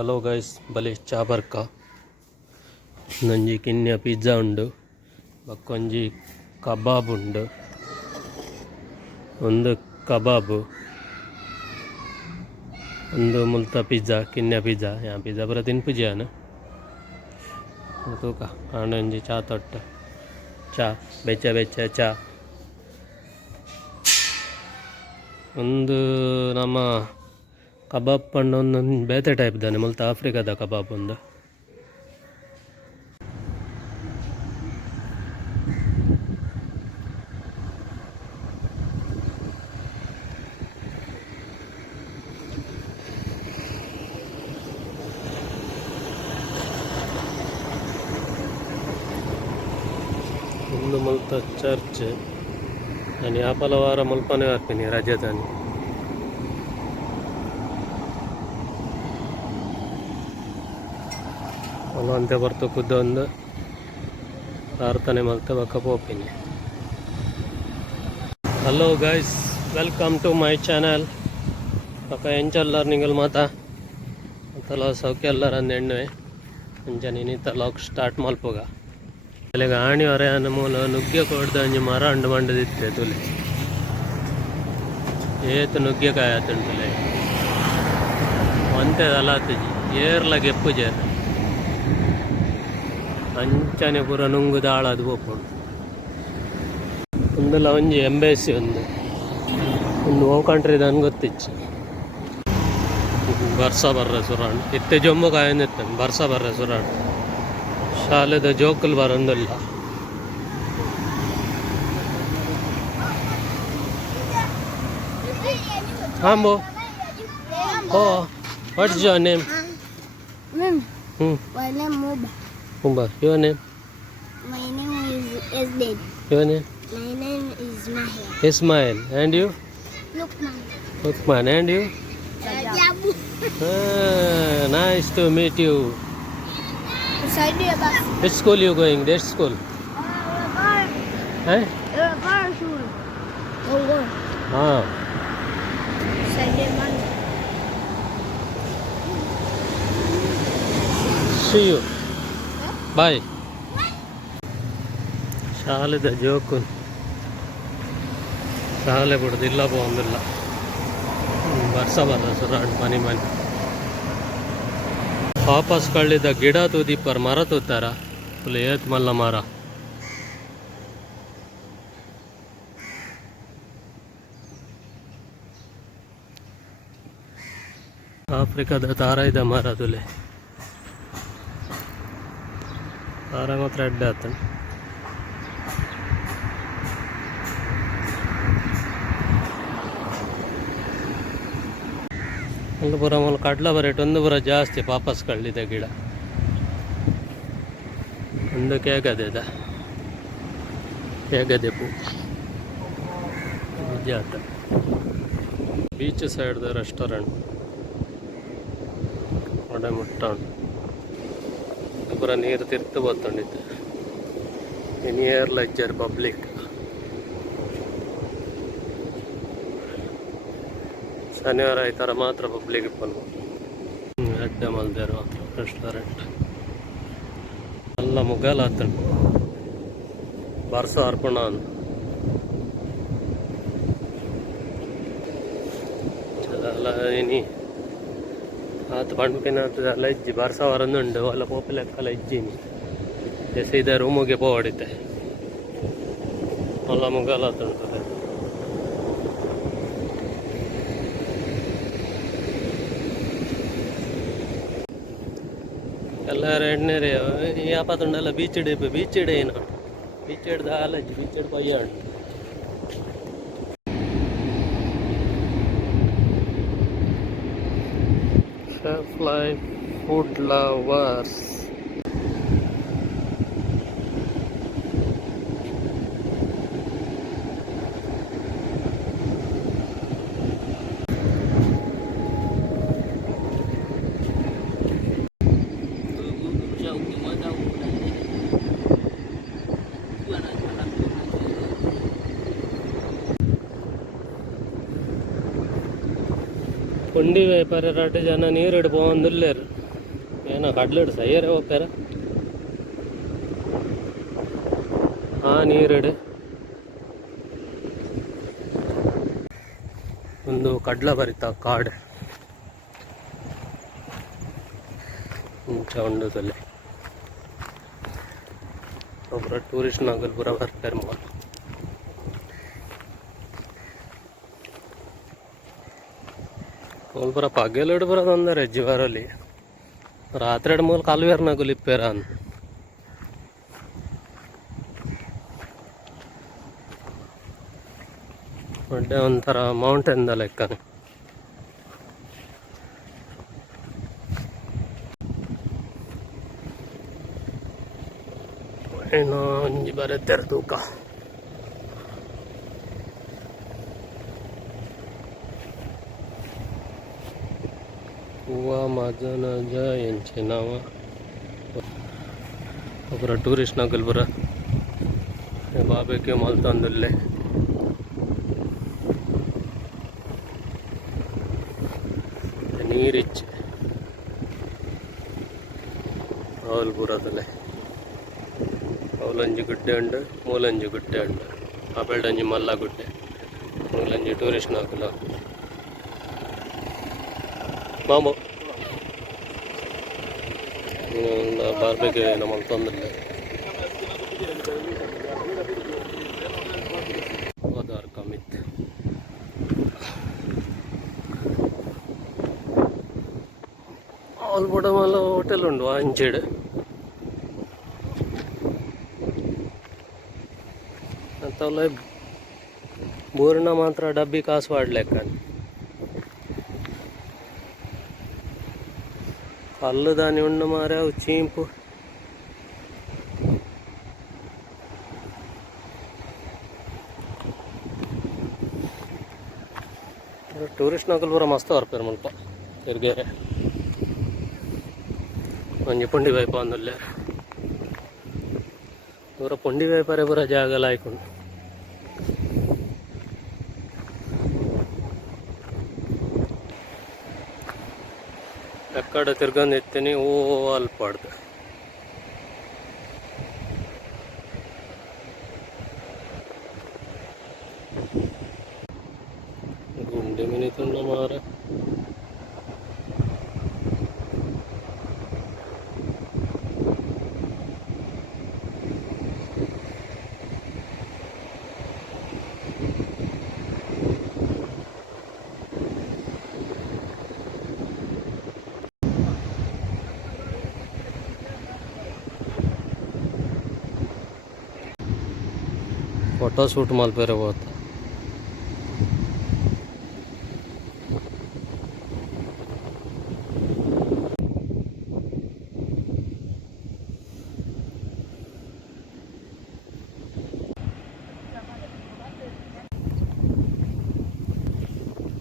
Hello guys ಬಲಿ ಚಾ ಬರ್ಕ ನಂಜಿ ಕಿನ್ಯ ಪಿಜ್ಜಾ ಉಂಡು ಬಕ್ಕೊಂಜಿ ಕಬಾಬ್ ಉಂಡು ಒಂದು ಕಬಾಬು ಒಂದು ಮುಲ್ತ ಪಿಜ್ಜಾ ಕಿನ್ಯ ಪಿಜ್ಜಾ ಯಾ ಪಿಜ್ಜಾ ಬರ ತಿನ್ಪುಜಿಯಾನ ತೂಕ ಕಾಂಡಂಜಿ ಚಾ ತೊಟ್ಟ ಚಾ ಬೆಚ್ಚ ಬೆಚ್ಚ ಚಾ ಒಂದು ನಮ್ಮ ಕಬಾಬ್ ಪಂಡ ಒಂದೊಂದು ಬೇತೆ ಟೈಪ್ ಇದ್ದಾನೆ ಮುಲ್ತ ಆಫ್ರಿಕಾದ ಕಬಾಬ್ ಒಂದು ಒಂದು ಮುಲ್ತ ಚರ್ಚ್ ನಾನು ಯಾಪಲ ವಾರ ಮುಲ್ಪನೇ ಹಾಕ್ತೀನಿ ರಾಜಧಾನಿ ಅಂತೆ ಬರ್ತು ಖುದ್ದು ಒಂದು ಪ್ರಾರ್ಥನೆ ಮಲ್ತ ಬಕ್ಕ ಪೋಪಿನಿ. Hello guys welcome to my channel ಪಕ್ಕ ಎಂಚಲ್ಲರ್ ನಿಂಗಲ್ ಮಾತಾ ಅಂತಲ್ಲ ಸೌಖ್ಯ ಎಲ್ಲರ ಅಂದೆಣ್ಣೆ ಅಂಚನಿನಿತ ಲಾಕ್ ಸ್ಟಾರ್ಟ್ ಮಲ್ಪೋಗ ಅಲ್ಲಿಗೆ ಆಣಿ ಹೊರೆ ಅನ್ನ ಮೂಲ ನುಗ್ಗೆ ಕೊಡ್ದು ಅಂಜಿ ಮರ ಅಂಡು ಮಂಡದಿತ್ತೆ ತುಲೆ ಏತು ನುಗ್ಗೆಕಾಯಿ ಆತುಂಟುಲೆ ಒಂತೆದಲ್ಲ ಆತುಜಿ ಏರ್ಲ ಗೆಪ್ಪು ಜೇರ್ ಅಂಚನೆ ಪೂರ ನುಂಗು ದಾಳದು ಪೋಪುಂಡು ಒಂದಲ್ಲ ಒಂಜಿ ಎಂಬೇಸಿ ಒಂದು ಓ ಕಂಟ್ರಿದ ಗೊತ್ತಿಚ್ಚು ಬರ್ಸ ಬರ್ರೆ ಸುರಾಣ್ ಇತ್ತೆ ಜೊಂಬು ಕಾಯಂದಿತ್ತಾನೆ ಬರ್ಸ ಬರ್ರೆ ಸುರಾಣ್ ಶಾಲೆದ ಜೋಕುಲ್ ಬರಂದಿಲ್ಲ ಹಾಂಬೋ oh what's your name My name is Umba, your name? My name is Esdin. Your name? My name is Mahir. Ismail. And you? Lukman. Lukman. And you? Rajabu. Nice to meet you. Sorry about. Which school you going? That school? Eh? Ah. Sunday morning. See you. Bye. ಶಾಲೆದ joke ಶಾಲೆ ಬಿಡೋದಿಲ್ಲ ಬಂದಿಲ್ಲ ವರ್ಷ ಬರ್ರ ಸುರಾಣ್ ಮನೆ ವಾಪಸ್ ಕಳ್ಳಿದ ಗಿಡ ತೂದಿಪ್ಪರ್ ಮರ ತೂತಾರ ಫುಲ್ ಏತ್ ಮಲ್ಲ ಮರ ಆಫ್ರಿಕಾದ ತಾರಾಯ್ದ ಮರ ತುಲೆ ತಾರ ಮಾತ್ರ ಅಡ್ಡ ಆತನ ಒಂದು ಪುರ ಮೂಲ ಕಡ್ಲ ಬರೇಟ್ ಒಂದು ಪುರ ಜಾಸ್ತಿ ವಾಪಸ್ ಕಳ್ಳಿದೆ ಗಿಡ ಒಂದು ಕೇಗದೆದ ಕೇಗದೆ ಪೂ ಜಾತ ಬೀಚ್ ಸೈಡ್ದ ರೆಸ್ಟೋರೆಂಟ್ ಒಡೆ ಮುಟ್ಟ ಉಂಟು ಪುರ ನೀರು ತಿರ್ತು ಬತ್ತೊಂಡಿತ್ತು ಇನ್ ಏರ್ ಲಜ್ಜರ್ ಪಬ್ಲಿಕ್ ಶನಿವಾರ ಆಯ್ತಾರ ಮಾತ್ರ ಪಬ್ಲಿಕ್ ಬಂದು ಅಡ್ಡ ಮಲ್ದೇರು ರೆಸ್ಟೋರೆಂಟ್ ಎಲ್ಲ ಮುಗಲ್ ಆತ ಬರ್ಸ ಅರ್ಪಣ ಎಲ್ಲ ಇನಿ ಆತ ಪಂಪಿನ ಎಲ್ಲ ಇಜ್ಜಿ ಬರ್ಸ ವರಂದುಂಡು ಅಲ್ಲ ಪೋಪಿ ಲೆಕ್ಕಲ್ಲ ಇಜ್ಜಿನಿ ಸೀದಾ ರೂಮಿಗೆ ಪೋಡಿತೆ ಎಲ್ಲ ಮುಗಲ್ ಆತುಂಟು ಎಲ್ಲರ ಎಣ್ಣೆ ಯಾಪತ್ತುಂಡಲ್ಲ ಬೀಚ್ ಏನು ಬೀಚ್ ಹಿಡ್ದ ಅಲ್ಲಜ್ಜಿ ಬೀಚ್ ಹಿಡ್ ಪಯ್ಯ ಉಂಟು Chef Life Food Lovers. ಪುಂಡಿ ವ್ಯಾಪಾರರಾಟ ಜನ ನೀರಿಡು ಪೋಂದುಲ್ಲೇರು ना काढलं सही रे वो पेरा हाँ ನೀರಿಡೆ ಒಂದು ಕಡ್ಲ ಬರಿತ ಕಾಡು ಚೌಂಡದಲ್ಲಿ ಒಬ್ಬರ ಟೂರಿಸ್ಟ್ ನಾಗಲ್ ಪೂರ ಬರ್ತಾರೆ ಮಾಲ್ ಪೂರ ಪಗ್ಗೆಲೋಡು ಬರೋದು ಅಂದರೆ ಜಿವಾರಲ್ಲಿ ರಾತ್ರಿ ಎರಡು ಮೂಲ ಕಾಲುವೇರ್ ನಾಗಲ್ ಇಪ್ಪೇರ ಅನ್ ಒಳ್ಳೆ ಒಂಥರ ಮೌಂಟೇನ್ದ ಲೆಕ್ಕ ಏನೋ ಒಂಜಿ ಬರುತ್ತೆ ತೂಕ ಹೂವ ಮಜನಜ ಎಂಚೆ ನಾವ ಒಬ್ಬರ ಟೂರಿಸ್ಟ್ ನಾಗಲ್ ಬರ ಬಾಬೇಕ್ಯೂ ಮಲ್ತಂದಲ್ಲೇ ನೀರಿಚ್ಚೆ ಅವಲ್ ಬರೋದಲ್ಲೇ ಅವಲಂಜಿ ಗುಡ್ಡೆ ಉಂಡು ಮೂಲಂಜಿ ಗುಡ್ಡೆ ಉಂಡು ಆಬೇಲ್ಡಂಜಿ ಮಲ್ಲ ಗುಡ್ಡೆ ಮೂಲಂಜಿ ಟೂರಿಸ್ಟ್ ನಾಕುಲ ಮಾಮು ಬಾರ್ಬೇಗೆ ನಮ್ಮಲ್ಲಿ ತೊಂದರೆ ಹೋದಾರ ಕಮ್ಮಿತ್ತು ಆಲ್ಬೋಡ ಮಲ್ಲ ಹೋಟೆಲ್ ಉಂಡು ಅಂಚೆಡ್ ಅಂತವಲ್ಲ ಬೋರ್ನ ಮಾತ್ರ ಡಬ್ಬಿ ಕಾಸು ವಾಡ್ಲೆಕ್ಕ ಕಲ್ಲು ದಾನಿ ಉಂಡು ಮಾರೆ ಅವು ಚೀಂಪು ಟೂರಿಸ್ಟ್ ನಾಕಲ್ ಪೂರ ಮಸ್ತ್ ಬರ್ಪೇರು ಮುಲ್ಪ ತಿರ್ಗೇರೆ ಒಂಜಿ ಪುಂಡಿ ಬೈಪ ಅಂದಲ್ಲೇ ಪೂರ ಪುಂಡಿ ಬೈಪರೆ ಪೂರ ಜಾಗಲ ಆಯ್ಕೊಂಡು ಎಕ್ಕಡೆ ತಿರ್ಗಂದು ಎತ್ತೀನಿ ಓ ಅಲ್ಪಾಡ್ದು ಗುಂಡಿ ಮಿನಿತುಂಡ ಮಾರ ಫೋಟೋ ಶೂಟ್ ಮಲ್ಪೇರೆ ಹೋತ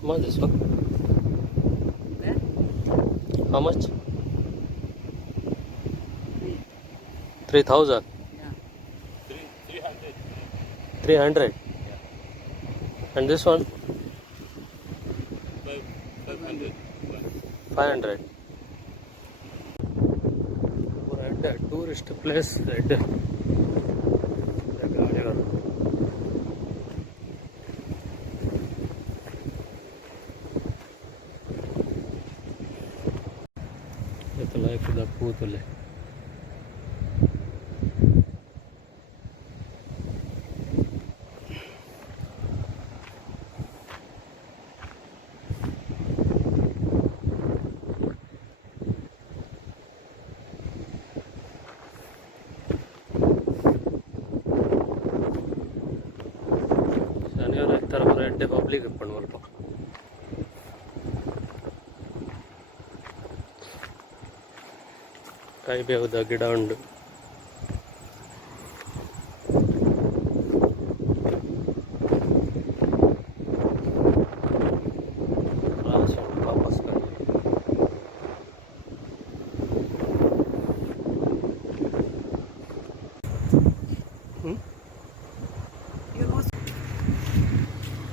How much this one? How much? 3,000? 300? And this one? 500? Red tourist place, red. Life of the Putule. ಶನಿವಾರ ಇರ್ತಾರೆ ಬರೋ ಎಡ್ಡೆ ಪಬ್ಲಿಕ್ ಇಪ್ಪಣ್ಣು ಸ್ವಲ್ಪ ಕೈ ಬೇವುದ ಗಿಡ ಉಂಡು ವಾಪಸ್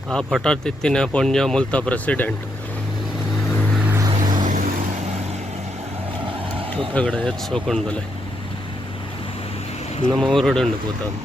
ಆ ಪಟಾರ್ ತಿತ್ತಿನ ಪೊಂಜ ಮುಲ್ತಾ ಪ್ರೆಸಿಡೆಂಟ್ తూతగడ ఎత్తుకోకుండా ನಮ್ಮ ఊరుడు పోతాను